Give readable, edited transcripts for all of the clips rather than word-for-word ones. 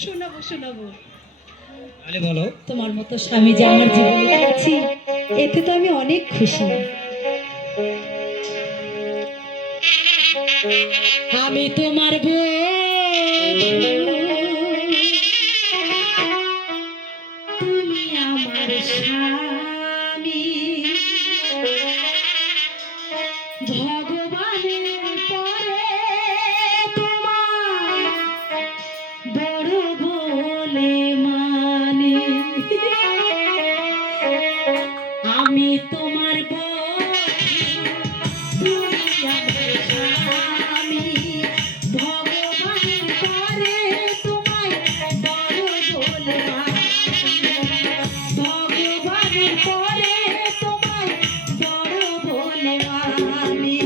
শোনাবো শোনাবো। তাহলে বলো। তোমার মতো স্বামী যে আমার জীবনে পেয়েছি, এতে তো আমি অনেক খুশি। আমি তোমার তুমি আমার স্বামী, ভগবানের পরে তোমার বড় বলে মানে। আমি তোমার তুমি আমার স্বামী, ভগবানের পরে তোমায় বড় বলে মানে। ভগবানের পরে তোমায় বড় বলে মানে।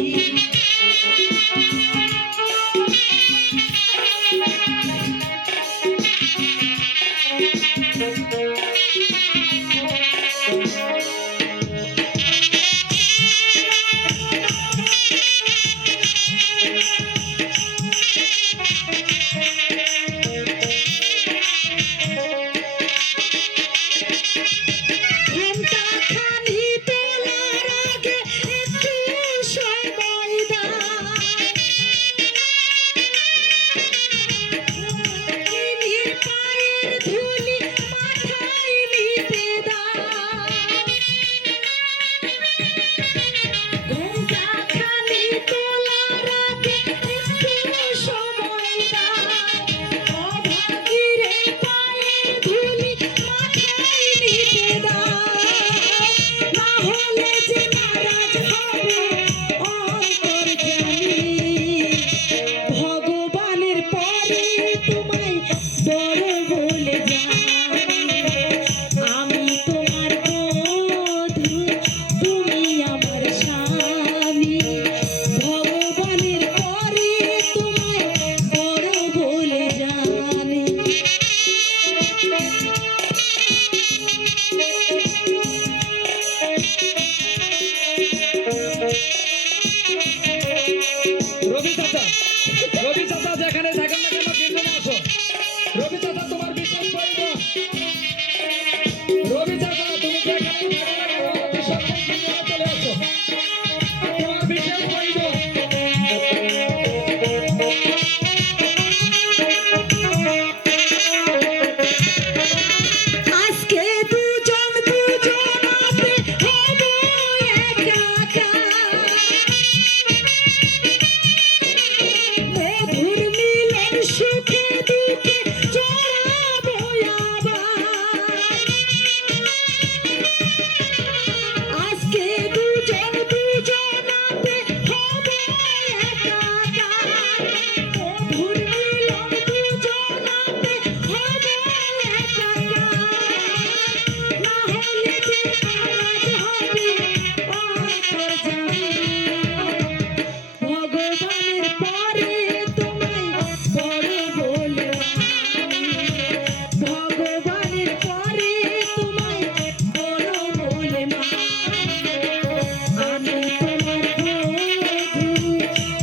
ভগবানের পরে তোমায় বড় বলে জানি। আমি তোমার বধূ, তুমি আমার স্বামী, ভগবানের পরে তোমায় বড় বলে জানি। রবি চাচা, রবি চাচা যেখানে থাকেন না কেন কিন্তু আসো। রবি চাচা তোমার বিশেষ পরিবার। রবি চাচা তুমি যেখানে থাকেন না কেন অতি সত্ত্বর সিনেমা চলে আসো। তোমার বিশেষ পরিবার। আজকে দুজন দুজনাতে হব একাকার, মধুর মিলন সুখে দুঃখে জড়াবো আবার। আজকে দুজন দুজনাতে হব একাকার, মধুর মিলন দুজনাতে হব একাকার। না হলে যে আজ হবে অন্তর্জামী, ভগবানের পরে তোমায় বড় বলে মানি। ভগবানের পরে তোমায় বড় বলে মানি। আমি তোমার বধূ,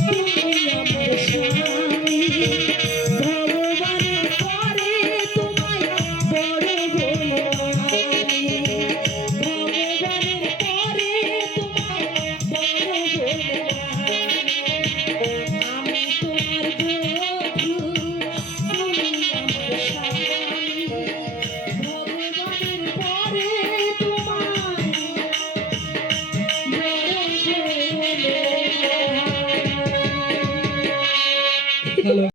তুমি আমার স্বামী, ভগবানের পরে তোমায় বড় বলে মানি। ভগবানের পরে তোমায় বড় বলে মানি। আমি তোমার বধূ, তুমি আমার স্বামী, ভগবানের পরে তোমায় বড় বলে মানি। হ্যালো।